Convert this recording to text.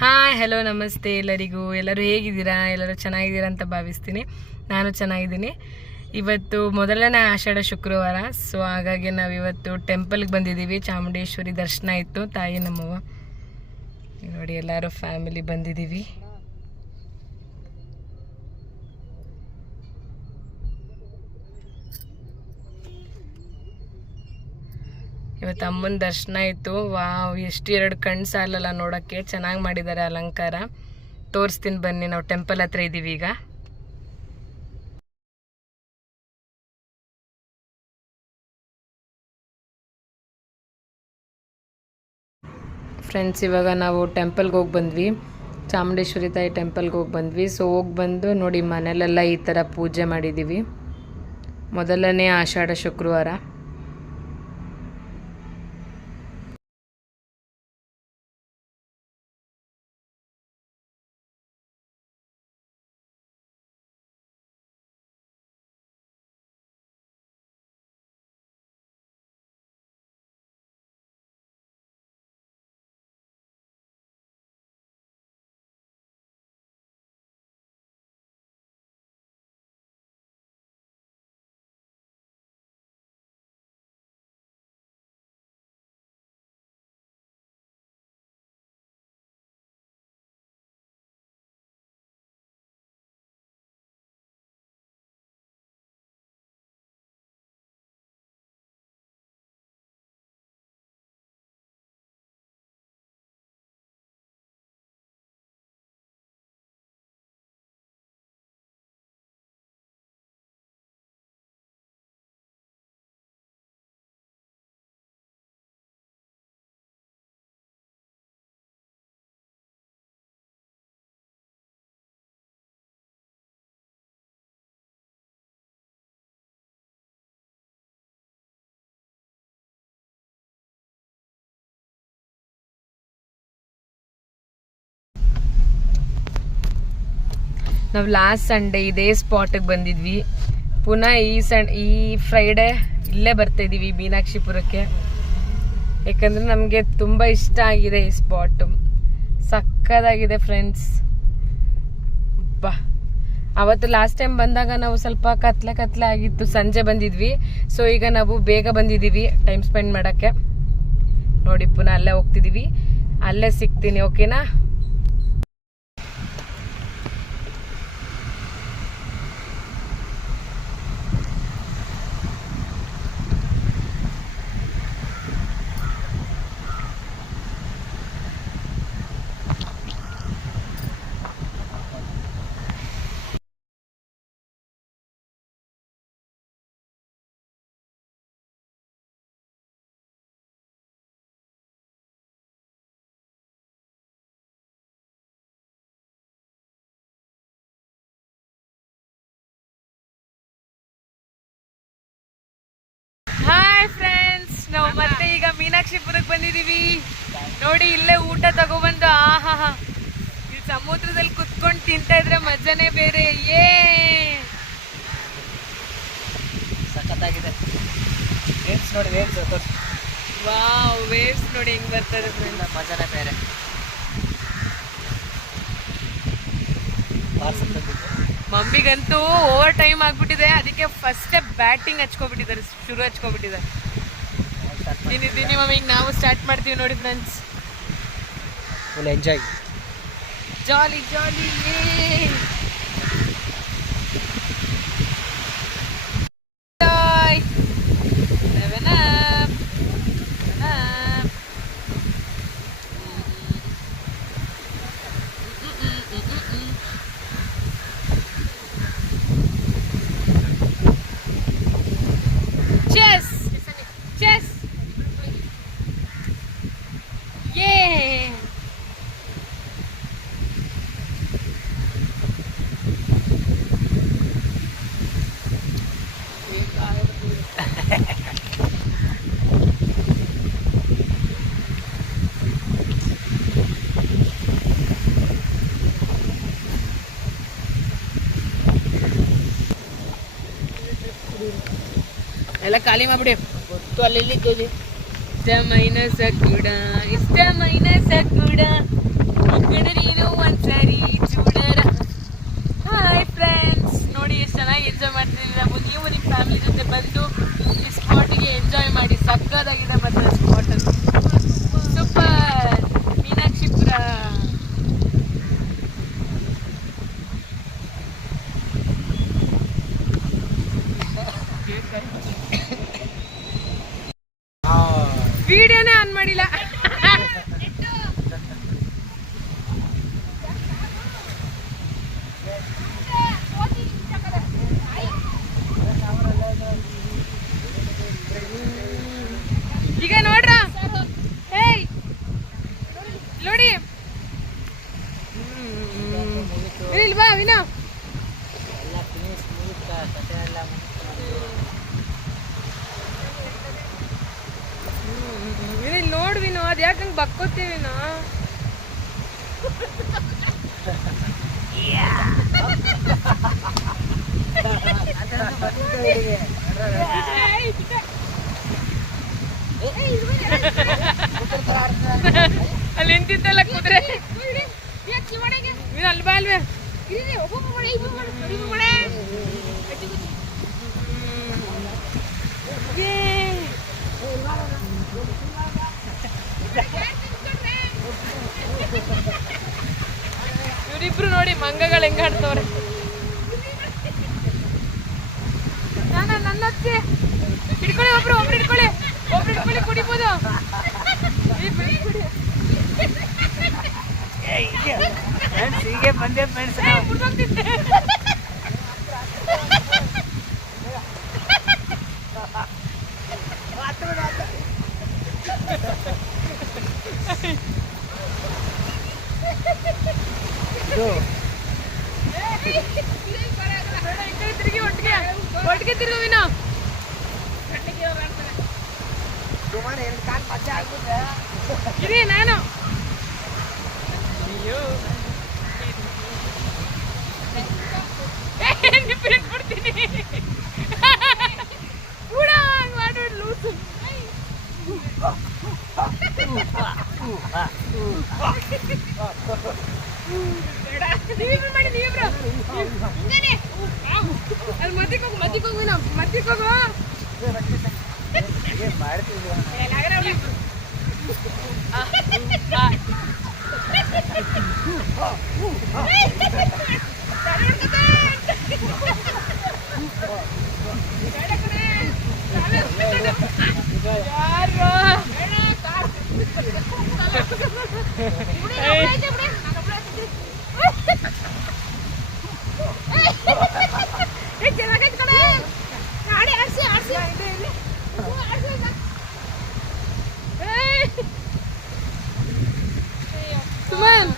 Hi hello ನಮಸ್ತೆ ಎಲ್ಲರಿಗೂ. ಎಲ್ಲರೂ ಹೇಗಿದ್ದೀರಾ? ಎಲ್ಲರೂ ಚೆನ್ನಾಗಿದ್ದೀರಾ ಅಂತ ಭಾವಿಸ್ತೀನಿ. ನಾನು ಚೆನ್ನಾಗಿದ್ದೀನಿ. ಇವತ್ತು ಮೊದಲನೇ ಆಷಾಢ ಶುಕ್ರವಾರ. ಸೊ ಹಾಗಾಗಿ ನಾವಿವತ್ತು ಟೆಂಪಲ್ಗೆ ಬಂದಿದ್ದೀವಿ. ಚಾಮುಂಡೇಶ್ವರಿ ದರ್ಶನ ಇತ್ತು. ತಾಯಿ ನಮ್ಮವ್ವ ನೋಡಿ, ಎಲ್ಲರೂ ಫ್ಯಾಮಿಲಿ ಬಂದಿದ್ದೀವಿ. ಇವತ್ತು ಅಮ್ಮನ ದರ್ಶನ ಇತ್ತು. ವಾವ್, ಎಷ್ಟು ಎರಡು ಕಣ್ಣು ಸಾಲಲ್ಲ ನೋಡೋಕ್ಕೆ. ಚೆನ್ನಾಗಿ ಮಾಡಿದ್ದಾರೆ ಅಲಂಕಾರ. ತೋರಿಸ್ತೀನಿ ಬನ್ನಿ. ನಾವು ಟೆಂಪಲ್ ಹತ್ರ ಇದ್ದೀವಿ ಈಗ. ಫ್ರೆಂಡ್ಸ್, ಇವಾಗ ನಾವು ಟೆಂಪಲ್ಗೆ ಹೋಗಿ ಬಂದ್ವಿ. ಚಾಮುಂಡೇಶ್ವರಿ ತಾಯಿ ಟೆಂಪಲ್ಗೆ ಹೋಗಿ ಬಂದ್ವಿ. ಸೊ ಹೋಗಿ ಬಂದು ನೋಡಿ, ಮನೇಲೆಲ್ಲ ಈ ಥರ ಪೂಜೆ ಮಾಡಿದ್ದೀವಿ. ಮೊದಲನೇ ಆಷಾಢ ಶುಕ್ರವಾರ. ನಾವು ಲಾಸ್ಟ್ ಸಂಡೇ ಇದೇ ಸ್ಪಾಟಿಗೆ ಬಂದಿದ್ವಿ. ಪುನಃ ಈ ಫ್ರೈಡೇ ಇಲ್ಲೇ ಬರ್ತಾ ಇದ್ದೀವಿ ಮೀನಾಕ್ಷಿಪುರಕ್ಕೆ. ಯಾಕಂದರೆ ನಮಗೆ ತುಂಬ ಇಷ್ಟ ಆಗಿದೆ ಈ ಸ್ಪಾಟು. ಸಕ್ಕದಾಗಿದೆ ಫ್ರೆಂಡ್ಸ್. ಅವತ್ತು ಲಾಸ್ಟ್ ಟೈಮ್ ಬಂದಾಗ ನಾವು ಸ್ವಲ್ಪ ಕತ್ಲೆ ಆಗಿತ್ತು. ಸಂಜೆ ಬಂದಿದ್ವಿ. ಸೊ ಈಗ ನಾವು ಬೇಗ ಬಂದಿದ್ದೀವಿ ಟೈಮ್ ಸ್ಪೆಂಡ್ ಮಾಡೋಕ್ಕೆ. ನೋಡಿ, ಪುನಃ ಅಲ್ಲೇ ಹೋಗ್ತಿದ್ದೀವಿ. ಅಲ್ಲೇ ಸಿಗ್ತೀನಿ, ಓಕೆನಾ? ಹಾಯ್ ಫ್ರೆಂಡ್ಸ್, ನಾವು ಮತ್ತೆ ಈಗ ಮೀನಾಕ್ಷಿಪುರಕ್ಕೆ ಬಂದಿದೀವಿ. ನೋಡಿ, ಇಲ್ಲೇ ಊಟ ತಗೊಬಂದು ಇಲ್ಲಿ ಸಮುದ್ರದಲ್ಲಿ ಕುತ್ಕೊಂಡು ತಿಂತಾ ಇದ್ರೆ ಮಜಾನೇ ಬೇರೆ. ಸಖತ್ತಾಗಿದೆ. ವೇವ್ಸ್ ನೋಡಿ, ವಾವ್, ವೇವ್ಸ್ ನೋಡಿ ಹೆಂಗ್ ಬರ್ತದೆ ಫ್ರೆಂಡ್. ಮಜಾನೇ ಬೇರೆ. ಮಮ್ಮಿಗಂತೂ ಓವರ್ ಟೈಮ್ ಆಗ್ಬಿಟ್ಟಿದೆ. ಅದಕ್ಕೆ ಫಸ್ಟ್ ಬ್ಯಾಟಿಂಗ್ ಶುರು ಹಚ್ಕೊಬಿಟ್ಟಿದ್ದಾರೆ. ಇನ್ನಿದ್ದೀನಿ ಮಮ್ಮಿಗೆ ನಾವು ಸ್ಟಾರ್ಟ್ ಮಾಡ್ತೀವಿ ನೋಡಿ ಫ್ರೆಂಡ್ಸ್. ಫುಲ್ ಎಂಜಾಯ್, ಜಾಲಿ ಜಾಲಿ. ಎಲ್ಲ ಖಾಲಿ ಮಾಡ್ಬಿಡಿ. ಗೊತ್ತು ಅಲ್ಲಿ ಇಷ್ಟమైన ಸಕುಡ ಇಷ್ಟమైన ಸಕುಡ ಅಕ್ಕಡ ನೀನು ಒಂದ್ಸರಿ ಚೂಡರ. ಹಾಯ್ ಫ್ರೆಂಡ್ಸ್, ನೋಡಿ ಎಷ್ಟು ಚೆನ್ನಾಗಿ ಎಂಜಾಯ್ ಮಾಡ್ತಿದ್ದೀರಾ. ನೀವು ನಿಮ್ಮ ಫ್ಯಾಮಿಲಿ ಜೊತೆ ಬಂದು ಈ ಸ್ಪಾಟಿಗೆ ಎಂಜಾಯ್ ಮಾಡಿ. ಸಕ್ಕದಾಗಿದೆ ಮಾತ್ರ ಸ್ಪಾಟ್ ಅದು. ಸೂಪರ್. ಮೀನಾಕ್ಷಿಪುರ. ವಿಡಿಯೋನೇ ಆನ್ ಮಾಡಿಲ್ಲ. ಈಗ ನೋಡ್ರ, ಹೇಯ್ ನೋಡಿ ಇಲ್ವಾ ವಿನಾ? ಇಲ್ಲಿ ನೋಡ್ವಿನೋ, ಅದು ಯಾಕೆ ಹಂಗೆ ಬಕ್ಕೋತೀವಿನೋ? ಅಲ್ಲಿ ನಿಂತಿದ್ದಲ್ಲ ಕುದುರೆ. ಅಲ್ಲಿ ಬಾ ಅಲ್ವೇ? ಇವರಿಬ್ರು ನೋಡಿ ಮಂಗಗಳು ಹೆಂಗ ಆಡ್ತವ್ರೆ. ನನ್ನ ಹಚ್ಚಿ ಹಿಡ್ಕೊಳ್ಳಿ, ಒಬ್ರು ಹಿಡ್ಕೊಳ್ಳಿ, ಕುಡಿಬೋದು. ಹೀಗೆ ಬಂದೆ ಫ್ರೆಂಡ್ಸ್. ತಿರುಗಿ ಒಟ್ಟಿಗೆ ತಿರುಗುವಿನ. ಇರಿ ನಾನು ಕೊಡ್ತೀನಿ. ಕೂಡ ಮಾಡಿ ಲೂಸು. ನೀವಿಬ್ರು ಮಾಡಿ, ನೀವಿಬ್ರು ಅಲ್ಲಿ ಮದ್ದಿಗೆ ಹೋಗು ನಾವು, ಮದ್ದಿಗೆ ಹೋಗು. ಮಾಡ್ತಿದ್ವಿ. ಸುಮನ್